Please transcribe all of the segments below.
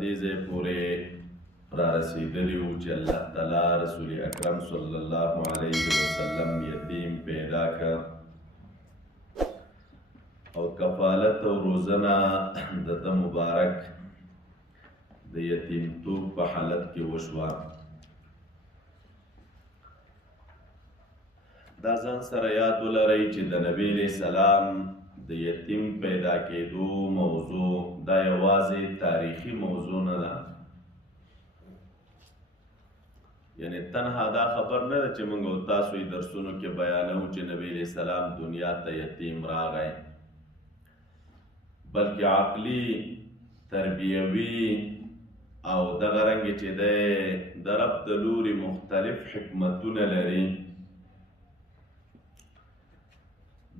دې ځای پورې را رسېدلي وو چې الله تعالی رسول اکرم صلی الله علیه وسلم یتیم پیدا کړ او کفالت او روزنه د ده مبارک د یتیمتوب په حالت کې وشوه. دا ځان سره یاد ولرئ چې د نبی علیه السلام د یتیم پیدا کېدو موضوع دا یوازې تاریخي موضوع نه ده، یعنی تنها دا خبر نه ده چې موږ او تاسو یې درسونو کې بیانوو چې نبی علیه السلام دنیا ته یتیم راغی، بلکې عقلي تربیوي او دغه رنګې چې دی د رب د لوري مختلف حکمتونه لري.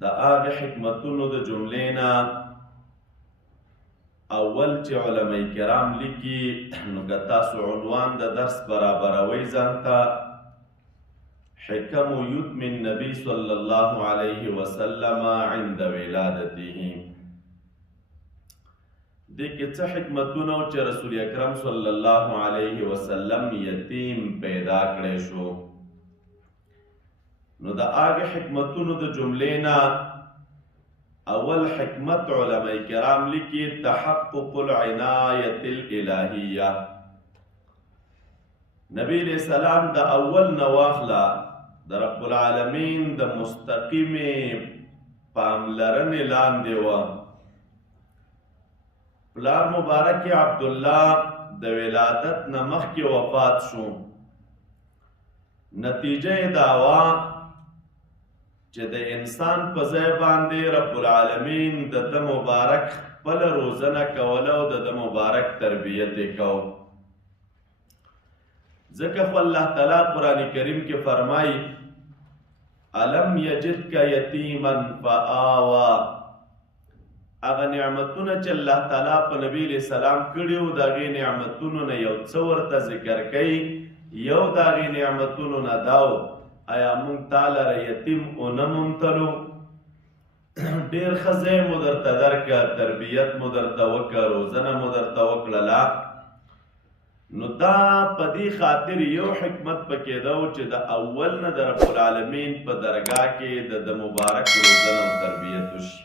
د هغې حکمتونو د جملې نه اول چې علماء کرام لیکي نو که تاسو عنوان د درس برابروئ ځان ته حکم یتم النبي صلی الله علیه وسلم عند ولادته، دې کې څه حکمتونه و چې رسول اکرم صلی الله علیه وسلم یتیم پیدا کړی شو. نو د هغې حکمتونو د جملې نه اول حکمت علماء کرام لیکي تحقق العنایة الالهیه. نبی علیہ السلام د اول نه واخله د رب العالمین د مستقیمې پاملرنې لاندې وه. پلار مبارک عبدالله د ولادت نه مخکې وفات شو. نتیجه یې دا وه چې د انسان په ځای باندې رب العالمین د ده مبارک خپله روزنه کوله او د ده مبارک تربیت یې کو. ځکه خو الله تعالی قرآن کریم کې فرمایي الم یجدک یتیما فآوا، هغه نعمتونه چې الله تعالی په نبی علیہ السلام کړي وو د هغې نعمتونو نه یو څه ورته ذکر کوي. یو د هغې نعمتونو نه دا و آیا موږ تا لره یتیم ونه مومتلو، ډېر ښه ځای مو درته درکړه، تربیت مو درته وکړه، روزنه مو درته وکړله. نو دا په دې خاطر یو حکمت پکې ده چې د اول نه د رب العالمین په درګاه کې د مبارک روزنه او تربیت وشي.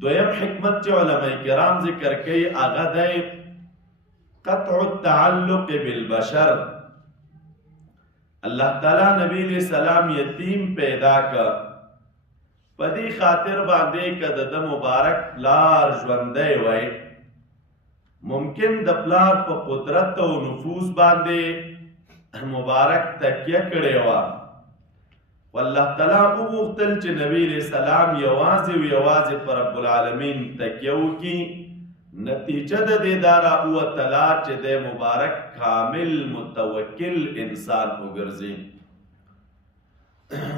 دویم حکمت چې علماء کرام ذکر کوي هغه دی قطع التعلق بالبشر. اللہ تعالی نبی علیہ السلام یتیم پیدا کړ په دې خاطر باندې که د ده مبارک پلار ژوندی وی ممکن د پلار په قدرت او نفوذ باندې مبارک تکیه کړې وه، خو الله تعالی وغوښتل چې نبی علیہ السلام یوازې او یوازې په رب العالمین تکیه وکړي. نتیجه د دې دا راووتله چې د مبارک کامل متوکل انسان وګرځي.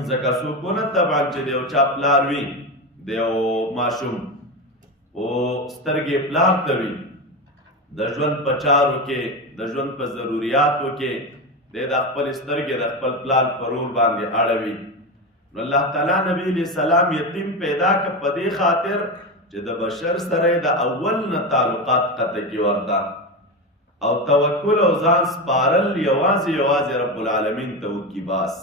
ځکه څوک ونه طبعا چې د یو چا پلار وي د یو ماشوم او سترګې پلار ته وي د ژوند په چارو کې د ژوند په ضروریاتو کې د خپل سترګې د خپل پلار په رول باندې اړوي. نو الله تعالی نبی علیہ السلام یتیم پیدا کړ په دې خاطر چې د بشر سره د اول نه تعلقات قطع کړي ورته او توکل او ځان سپارل یوازې رب العالمین ته وکړي بس.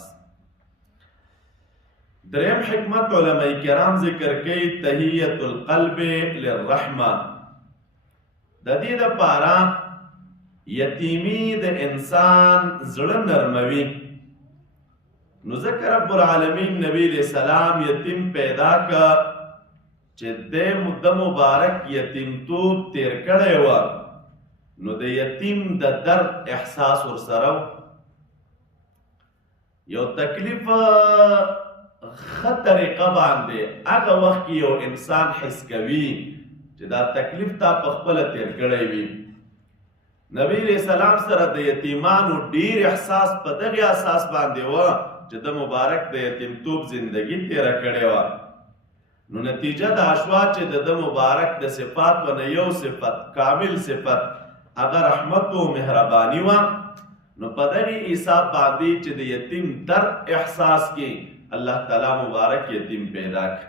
دریم حکمت علماء کرام ذکر کوي تحیت القلب للرحمه. د دې دپاره یتیمی د انسان زړه نرموي. نو ځکه رب العالمین نبی علیہ السلام یتیم پیدا کړ چې د مبارک یتیمتوب تیر کړی وه نو د یتیم د درد احساس ورسره و. یو تکلیف ښه طریقه باندې هغه وخت کې یو انسان حس کوي چې دا تکلیف تا په خپله تیر کړی وي. نبی علیہ السلام سره د یتیمانو ډیر احساس په دغې اساس باندې وه چې د مبارک د یتیمتوب زندگی تیره کړې وه. نو نتیجه دا شوه چې د مبارک د صفاتو نه یو صفت کامل صفت هغه رحمت و مهرباني وه. نو په دغې حساب باندې چې د یتیم درد احساس کې الله تعالی مبارک یتیم پیدا کړ.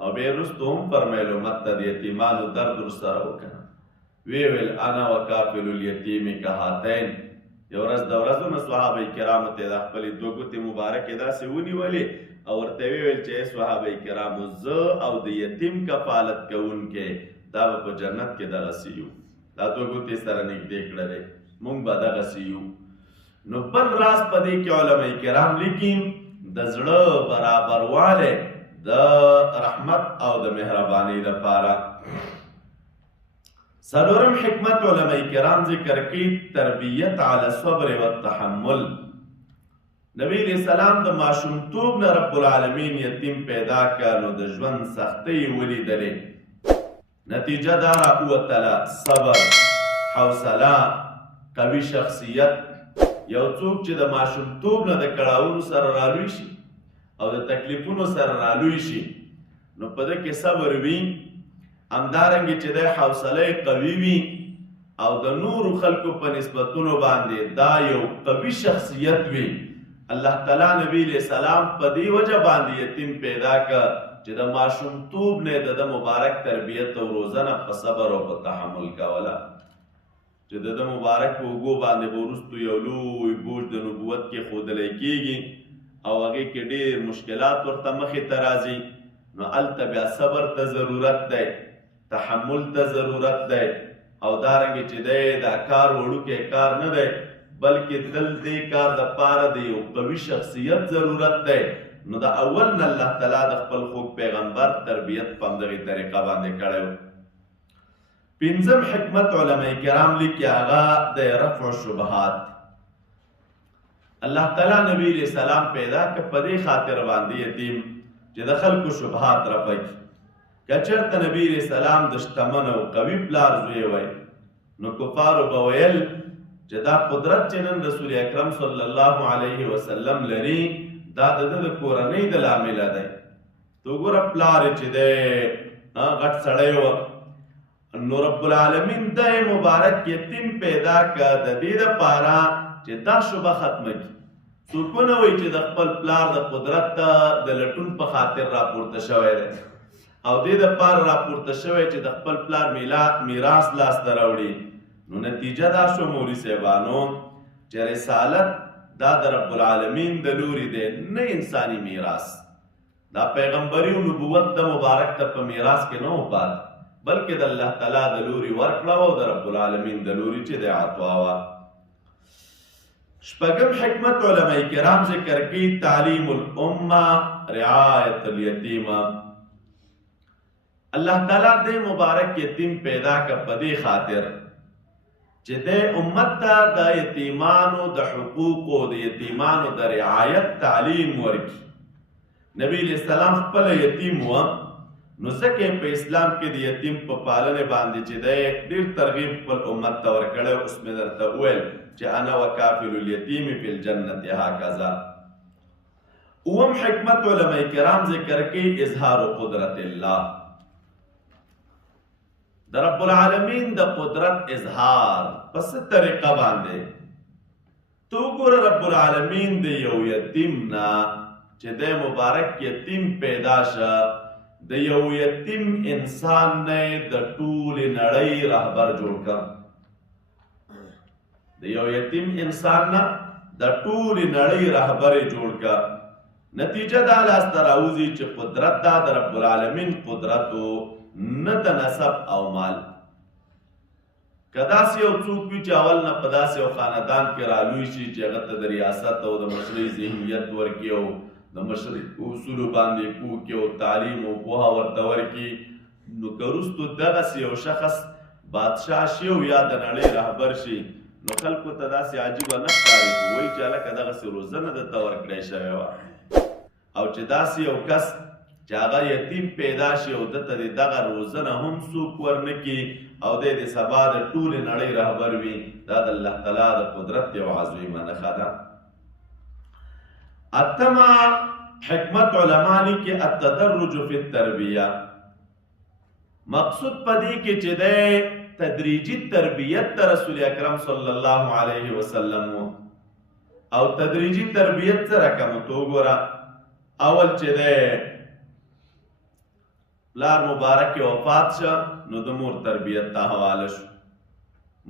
او بیا وروسته هم فرمیلو مت ته د یتیمانو درد ورسره وکړه. ویې ویل انا وکافل الیتیم کهاتین. یو ورځ د ورځو نه صحابه کرامو ته د خپلې دوه ګوتې مبارکې داسې ونیولې او ورته ویې ویل چې ای صحابه کرامو زه او د یتیم کفالت کوونکی دا به په جنت کې دغسې یو. دا دوه ګوتې سره نږدې کړلې موږ به دغسې یو. نو بل راز په دې کې علما کرام لیکي د زړه برابروالی د رحمت او د مهربانۍ لپاره. څلورم حکمت علما کرام ذکر کوي تربیت علی الصبر والتحمل. نبی علیہ السلام د ماشومتوب نه رب العالمین یتیم پیدا کړ نو د ژوند سختۍ ولیدلې. نتیجه دا راووتله صبر، حوصله، قوي شخصیت. یو څوک چې د ماشومتوب نه د کړاوونو سره رالوی شي او د تکلیفونو سره رالوی شي نو په ده کې صبر وي، همدارنګې چې دی حوصله قوي وي او د نورو خلکو په نسبتونو باندې دا یو قوي شخصیت وي. الله تعالی نبی علیہ السلام په دې وجه باندې یتیم پیدا کړ چې د ماشومتوب نه د مبارک تربیت او روزنه په صبر او په تحمل کوله. چې د مبارک په اوږو باندې به وروستو یو لوی بوج د نبوت کې ښودلی کېږي او هغې کې ډېر مشکلات ورته مخې ته راځي. نو هلته بیا صبر ته ضرورت دی، تحمل ته ضرورت دی او دارنګې چې دی دا کار وړوکی کار نه دی بلکې دل دې کار دپاره د یو قوي شخصیت ضرورت دی. نو د اول نه الله تعالی د خپل خوږ پیغمبر تربیت په همدغې طریقه باندې کړی و. پنځم حکمت علما کرام لیکي هغه د رفع شبهات. الله تعالی نبی علیہ السلام پیدا کړ په دې خاطر باندې یتیم چې د خلکو شبهات رفع کړي. که چېرته نبی علیہ السلام د شتمن او قوي پلار زوی وی نو کفارو به ویل چې دا قدرت چې نن رسول اکرم صلی الله علیه وسلم لري دا د ده د کورنۍ د لامله دی. تو ګوره پلار یې چې دی غټ سړی و نو رب العالمین د مبارک یتیم پیدا کړ د دې دپاره چې دا شبه ختمه کړي. څوک ونه وایي چې د خپل پلار د قدرت د لټون په خاطر راپورته شوی دی او دې دپاره راپورته شوی چې د خپل پلار میراث لاسته راوړي. نو نتیجه دا شو مولوي صاحبانو چې رسالت دا د رب العالمین د لوري دی نه انساني میراث. دا پیغمبري او نبوت د مبارک ته په میراث کې نه و پات بلکې د الله تعالی د لوري ورکړه او د رب العالمین د لوري چې د عطوا وه. شپږم حکمت علما کرام ذکر کوي تعلیم الامه رعایت الیتیمه. الله تعالی د مبارک یتیم پیدا کړ په دې خاطر چې د امت ته د یتیمانو د حقوقو د یتیمانو د رعایت تعلیم ورکړي. نبی علیہ السلام خپل یتیم و نو ځکه په اسلام کې د یتیم په پالنې باندې چې دی ډېر ترغیب خپل امت ته ورکړی. اوس مې درته وویل چې انا وکافل الیتیم فی الجنت هکذا. اووم حکمت علما کرام ذکر کوي اظهار قدرت الله. د رب العالمین د قدرت اظهار په څه طریقه باندې تو ګوره رب العالمین د یو یتیم نه چې د مبارک یتیم پیدا شه د یو یتیم انسان نه د ټولې نړۍ رهبر جوړ کړ. د یو یتیم انسان نه د ټولې نړۍ رهبر جوړ کړ. نتیجه دا لاسته راوځي چې قدرت دا د رب العالمین قدرت و نه د نسب او مال. که داسې یو څوک وي چې اول نه په داسې یو خاندان کې رالوی شي چې هغه ته د ریاست او د مشرۍ ذهنیت ورکړي او د مشرۍ اصولو باندې پوه کړي او تعلیم او پوهه ورته ورکړي نو که وروستو دغسې یو شخص بادشاه شي او یا د نړۍ رهبر شي نو خلکو ته داسې عجیبه نه ښکاري خو وایي چې هلکه دغسې روزنه درته ورکړی شوې وه او چې داسې یو کس چې هغه یتیم پیدا شي او دته د دغه روزنه هم څوک ورنه کړي او دی د سبا د ټولې نړۍ رهبر وي دا د الله تعالی د قدرت یو عظیمه نښه ده. اتمه حکمت علما لیکي التدرج فی التربیه. مقصود په دې کې چې دی تدریجي تربیت ته رسول اکرم صلی الله علیه وسلم او تدریجي تربیت سره کوم تو ګوره اول چې دی پلار مبارک وفات شو نو د مور تربیت ته حواله شو،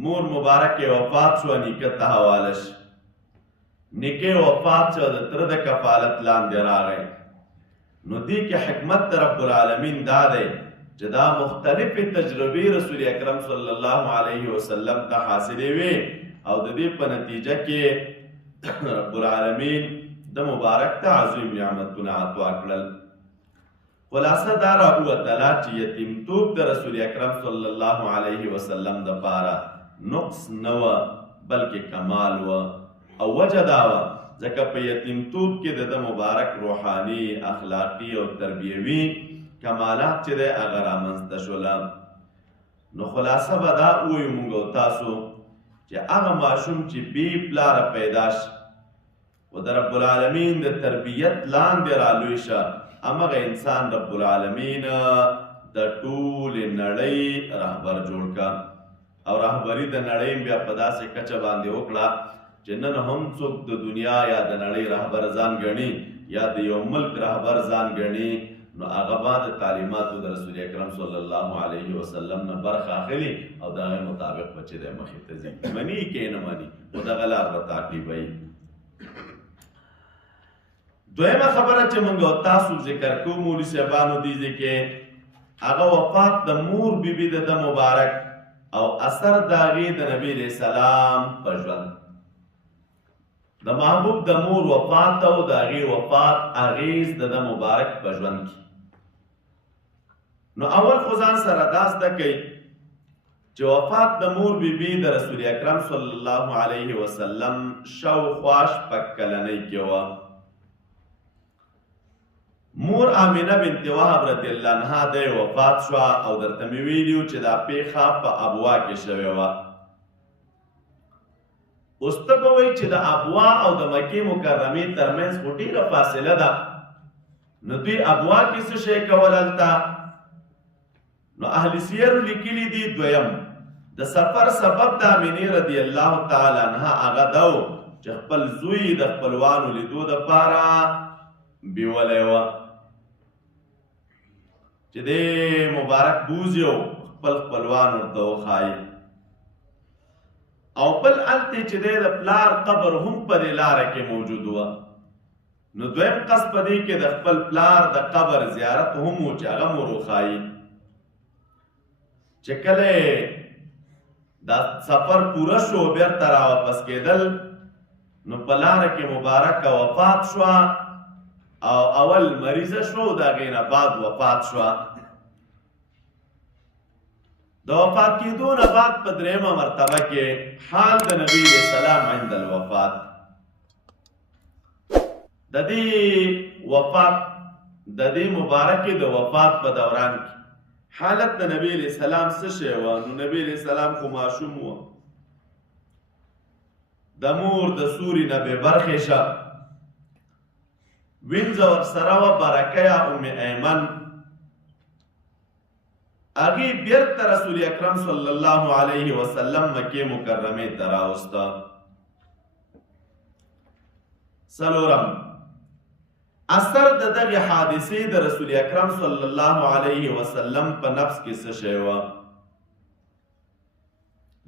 مور مبارک وفات شو نیکه ته حواله شو، نیکه وفات شو د تره د کفالت لاندې راغی. نو دې کې حکمت د رب العالمین دا دی چې دا مختلفې تجربې رسول اکرم صلی الله علیه وسلم ته حاصلې وې او د دې په نتیجه کې رب العالمین د مبارک ته عظیم نعمتونه عطا کړل. خلاصه دا راووتله چې یتیمتوب د رسول اکرم صلی الله علیه وسلم دپاره نقص نه وه بلکې کمال وه، او وجه دا وه ځکه په یتیمتوب کې د ده مبارک روحاني اخلاقي او تربیوي کمالات چې دی هغه رامنځته شوله. نو خلاصه به دا ووایو موږ او تاسو چې هغه ماشوم چې بې پلاره پیدا شي و د رب العالمین د تربیت لاندې رالوی شه، همغه انسان رب العالمین د ټولې نړۍ رهبر جوړ کا، او رهبري د نړۍ بیا په داسې کچه باندې وکړه چې نن هم څوک د دنیا یا د نړۍ رهبر ځان ګڼي یا د یو ملک رهبر ځان ګڼي، نو هغه به د تعلیماتو د رسول اکرم صلی الله علیه وسلم نه برخه اخلي او د هغې مطابق به چې دی مخې ته ځي، مني کې نه مني خو دغه لار به تعقیبوي. دویمه خبره چې موږ او تاسو ذکر کوو مولوي صاحبانو دې ځای کې هغه وفات د مور بیبي د ده مبارک او اثر د هغې د نبي علیه السلام په ژوند، د محبوب د مور وفات او د هغې وفات اغیز د ده مبارک په ژوند کې. نو اول خو ځان سره دا زده کوئ چې وفات د مور بیبي د رسول اکرم صلی الله علیه وسلم شاوخوا شپږ کلنۍ کې وه. مور آمینه بنت وهب رضی الله عنها د وفات شوه او درته مې ویلي چې دا پیښه په ابوا کې شوې وه. اوس ته به وایي چې د ابوا او د مکې مکرمې ترمنځ خو ډېره فاصله ده، نو دوی ابوا کې څه شی کول هلته؟ نو اهل سیرو لیکلي دي دویم د سفر سبب د آمینې رضی الله تعالی عنها هغه دا و چې خپل زوی د خپلوانو لیدو دپاره بیولی وه، چې دی مبارک بوځي او خپل خپلوان ورته وښایي، او بل هلته چې دی د پلار قبر هم په دې لاره کې موجود وه. نو دویم قصد په دې کې د خپل پلار د قبر زیارت هم و چې هغه مو وښایي. چې کله دا سفر پوره شو بیرته راواپس کېدل نو په لاره کې مبارکه وفات شوه او اول مریضه شو د هغې نه بعد وفات شوه. د وفات کېدو نه بعد په درېیمه مرتبه کې حال د نبي علیه السلام عند الوفات، د دې وفات د دې مبارکې د وفات په دوران کې حالت د نبی علیه السلام څه شی وه؟ نو نبی علیه السلام خو ماشوم و، د مور د سوري نه بې برخې شه، وینځه ورسره وه برکه ام ایمن، هغې بیرته رسول اکرم صلی الله علیه وسلم مکې مکرمې ته راوسته. څلورم اثر د دغې حادثې د رسول اکرم صلی الله علیه وسلم په نفس کې څه شی وه؟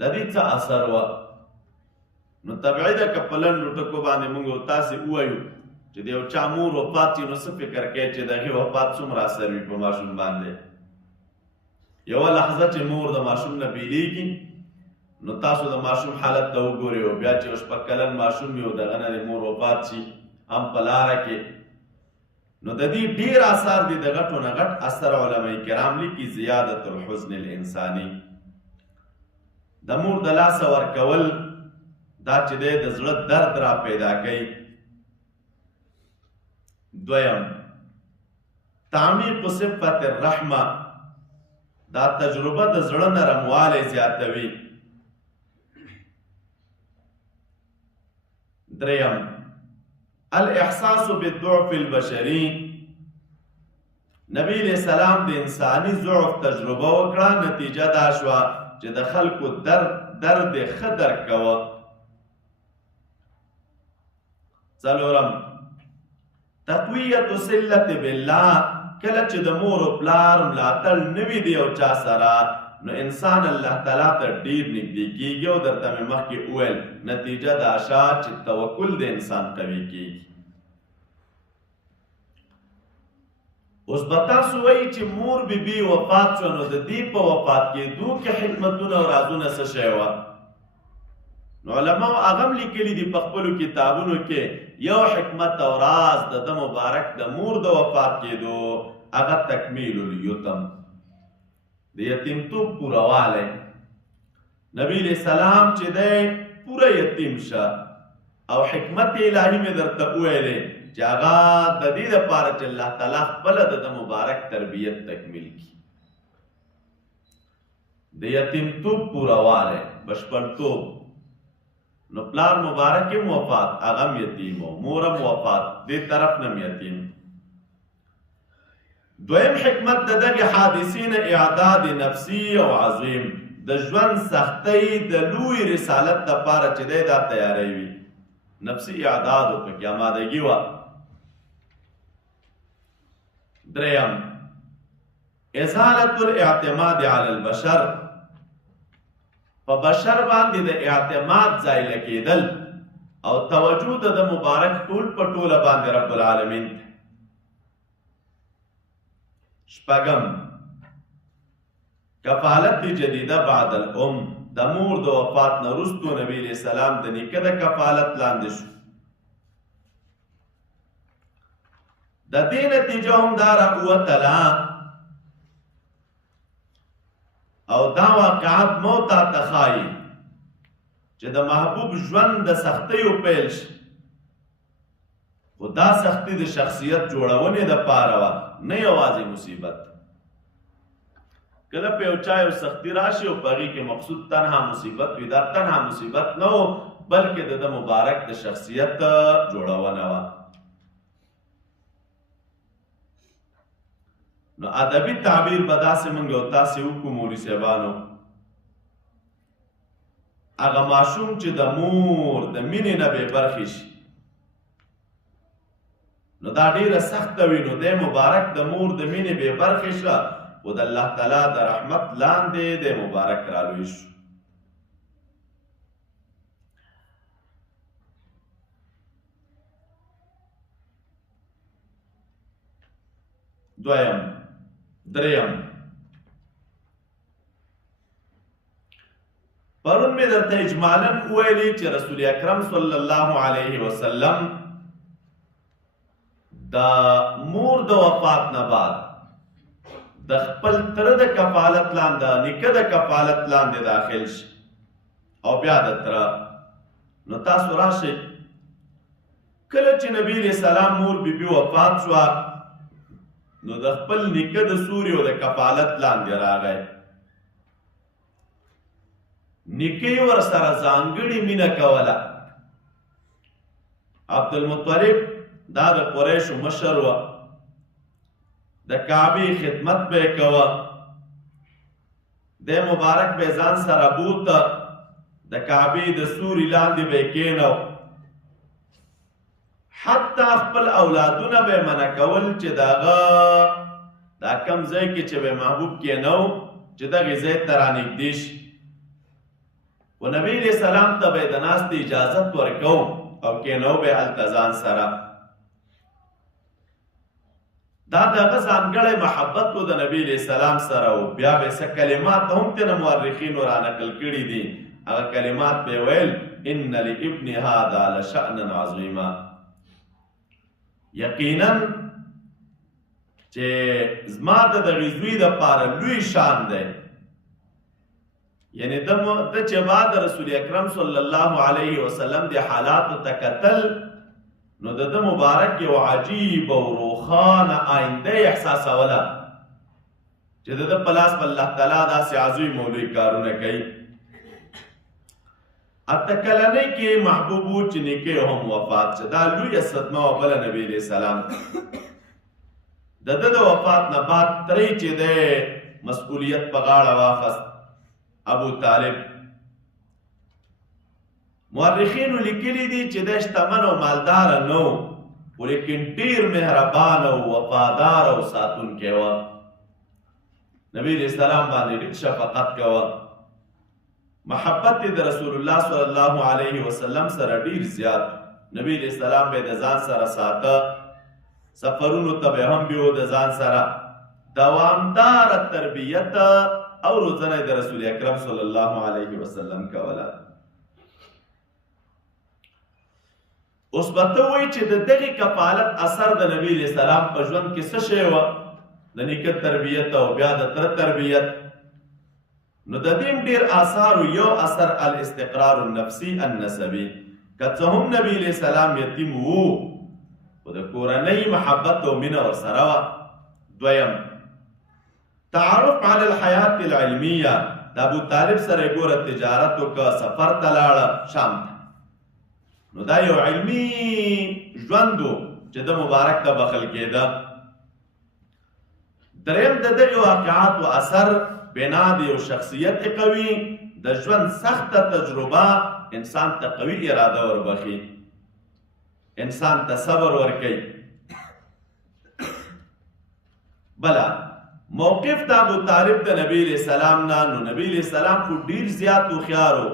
د دې څه اثر وه؟ نو طبیعي ده که په لنډو ټکو باندې موږ تاسې ووایو چې د یو چا مور وفات شي نو څه فکر کوئ چې د هغې وفات څومره اثر وي په ماشوم باندې؟ یوه لحظه چې مور د ماشوم نه بیلیږي نو تاسو د ماشوم حالت ته وګورئ، او بیا چې یو شپږ کلن ماشوم وي او د هغه نه د مور وفات شي هم په لاره کې، نو د دې ډېر اثار دي، د غټو نه غټ اثر علما کرام لیکي زیادت الحزن الانساني، د مور د لاسه ورکول دا چې دی د زړه درد را پیدا کوي. دویم تعمیق صفت الرحمه، دا تجربه د زړه نرموالی زیاتوي. دریم الاحساس بالضعف البشري، نبی علیہ السلام د انساني ضعف تجربه وکړه، نتیجه دا شوه چې د خلکو درد یې ښه درک کوه. څلورم تقویت صلة بالله، کله چې د مور او پلار ملاتړ نه وي د یو چا سره نو انسان الله تعالی ته ډیر نږدې کیږي او درته مې مخکې وویل نتیجه دا شا چې توکل د انسان قوي کیږي. اوس به تاسو وایي چې مور بی وفات شوه نو د دې په وفات کېدو کې حکمتونه او رازونه څه شی وه؟ نو علماو هغه هم لیکلي دي په خپلو کتابونو کې یو حکمت او راز د ده مبارک د مور د وفات کېدو هغه تکمیل الیتم د یتیمتوب پورهوالی. نبی علیہ السلام چې دی پوره یتیم شه او حکمت الهي مې درته وویلې چې هغه د دې دپاره چې الله تعالی خپله د ده مبارک تربیت تکمیل کړي. د یتیمتوب پورهوالی بشپړتوب. نو پلار مبارک هم وفات هغه هم یتیم و، مور هم وفات دې طرف نه هم یتیم. دویم حکمت د دغې حادثې نه اعداد نفسي او عظیم د ژوند سختۍ د لوی رسالت دپاره چې دی دا تیاری وي. نفسي اعداد و پکې امادګي وه. دریم ازالة الاعتماد علی البشر، په بشر باندې د اعتماد ځای کېدل او توجه د مبارک ټول په ټوله باندې رب العالمین. شپږم کفالت جدیده بعد الام، د مور د وفات نه وروستو نبی علیہ السلام د نیکه د کفالت لاندې شو. د دې نتیجه هم دا راووتله او دا واقعات موتا تخایي چې د محبوب ژوند د سختیو پیل شي، خو دا سختی د شخصیت جوړونې دپاره وه نه یوازې مصیبت. کله په یو چا یو سختی راشي او په هغې کې مقصود تنها مصیبت وي، دا تنها مصیبت نه و بلکې د ده مبارک د شخصیت جوړونه وه. نو ادبي تعبیر به داسې موږ او تاسې وکړو مولي صاحبانو، هغه ماشوم چې د مور د مینې نه بې برخې شي نو دا ډیره سخته وي. نو دی مبارک د مور د مینې بې برخې شه خو د الله تعالی د رحمت لاندې دی مبارک رالوی شو. دریم پرون مې درته اجمالاً وویلي چې رسول اکرم صلی الله علیه وسلم د مور د وفات نه بعد د خپل تره د کفالت لاندې نیکه د کفالت لاندې داخل شي او بیا د تره. نو تاسو راشئ کله چې نبی علیہ السلام مور بیبي وفات شوه نو د خپل نیکه د سوري او د کفالت لاندې راغی. نیکه یې ورسره ځانګړې مینه کوله. عبدالمطلب دا د قریشو مشر و، د کعبې خدمت به یې کوه، دی مبارک به ځان سره بوته، د کعبې د سوري لاندې به یې کېنو. حتی خپل اولادونه به یې منع کول چې د هغه دا کم ځای کې چې به محبوب کېنو چې دغې ځای ته رانږدې شي. و نبی علیہ السلام ته به یې د ناستې اجازت ورکو او کېنو به یې هلته ځان سره. دا د هغه ځانګړی محبت و د نبی علیہ السلام سره و. بیا به یې څه کلمات هم تېنه مورخینو رانقل کړي دي. هغه کلمات به یې ویل ان لابن هذا لشأنا عظیما، یقینا چې زما د دغې زوی دپاره لوی شان دی. یعنی ده چې بعد رسول اکرم صلی الله علیه وسلم د حالاتو ته کتل نو د ده مبارک یو عجیب او روښانه آینده احساسوله چې د ده په لاس په الله تعالی داسې عظیم او لوی کارونه کوي. اته کلنۍ کې محبوب و چې نیکه هم وفات شه. دا لویه صدمه وه بله نبی علیہ السلام د ده د وفات نه بعد ترې چې دی مسئولیت په غاړه واخست ابو طالب. مورخینو لیکلي دي چې دی شتمن او مالداره نه و ولیکن ډیر مهربان او وفادار او ساتونکی و. نبی علیہ السلام باندې ډیر شفقت کوه. محبت د رسول الله صلی الله علیه وسلم سره ډیر زیات. نبی علیہ السلام به د ځان سره ساته، سفرونو ته به هم بیو د ځان سره. دوامدار تربیت او روزنه د رسول اکرم صلی الله علیه وسلم کوله. اوس به ته وایي چې د دغې کفالت اثر د نبی علیہ السلام په ژوند کې څه شی وه؟ د نیکه تربیت او بیا د تره تربیت. نو د دې ډېر آثارو یو اثر الاستقرار النفسي النسبي. که څه هم نبی علیہ السلام یتیم وو خو د کورنۍ محبت او مینه ورسره وه. دویم تعارف علی الحیات العلمیه. د ابو طالب سره یې ګوره تجارت وکړه، سفر ته لاړه شام ته. نو دا یو علمي ژوند و چې د مبارک ته بخل کېده. دریم د دغې واقعاتو اثر بنا د یو شخصیت قوي، د ژوند سخته تجربه انسان ته قوي اراده وربخي، انسان ته صبر ورکوي. بله موقف د ابو طالب د نبی علیہ السلام نه، نو نبی علیہ السلام خو ډیر زیات هوښیار و.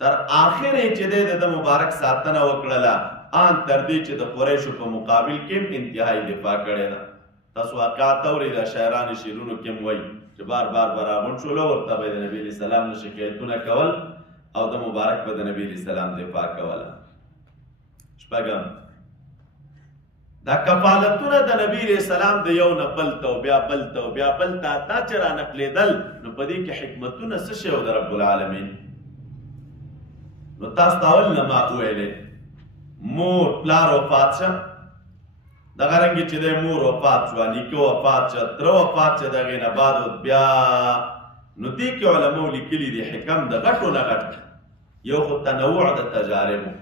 تر آخره چې د مبارک ساتنه وکړله، ان تر دې چې د قریشو په مقابل کې انتهایی دفاع کړې ده. تاسو واقعات اورئ، د شاعرانو شعرونو کې هم وایي چې بار بار برابر شولو، ورته به د نبی علیہ السلام نه شکایتونه کول او د مبارک به د نبی علیہ السلام دفاع کوله. شپږم دا کفالتونه د نبی علیہ السلام د یو نه بل ته بیا بل ته بیا بل ته دا چې رانقلېدل، نو په دې کې حکمتونه څه شی و د رب العالمین؟ نو تاسو ته اول نه ما وویلې مور پلار وفات شه، دغه رنګې چې دی مور وفات شوه، نیکه وفات شه، تره وفات شه، د هغې نه بعد بیا نو دې کې علماو لیکلي دي حکم د غټو نه غټ یو خو تنوع د تجاربو،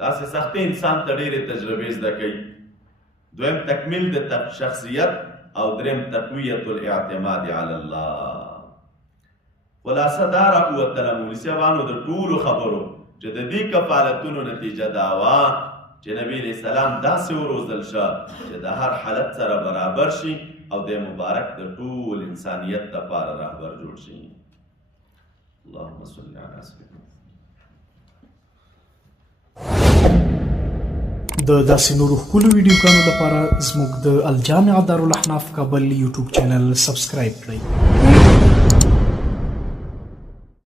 داسې سختۍ انسان ته ډېرې تجربې زده کوي. دویم تکمیل د شخصیت او دریم تقویت الاعتماد علی الله. خلاصه دا راووتله مولوي صاحبانو د ټولو خبرو چې د دې کفالتونو نتیجه دا وه چې نبی علیہ السلام داسې وروزل شه چې د هر حالت سره برابر شي او د مبارک د ټول انسانیت لپاره رهبر جوړ شي. اللهم صل علی سیدنا. د داسې نورو ښکلو ویډیوګانو لپاره زموږ د الجامعه دارالاحناف کابل یوټیوب چینل سبسکرایب کړئ.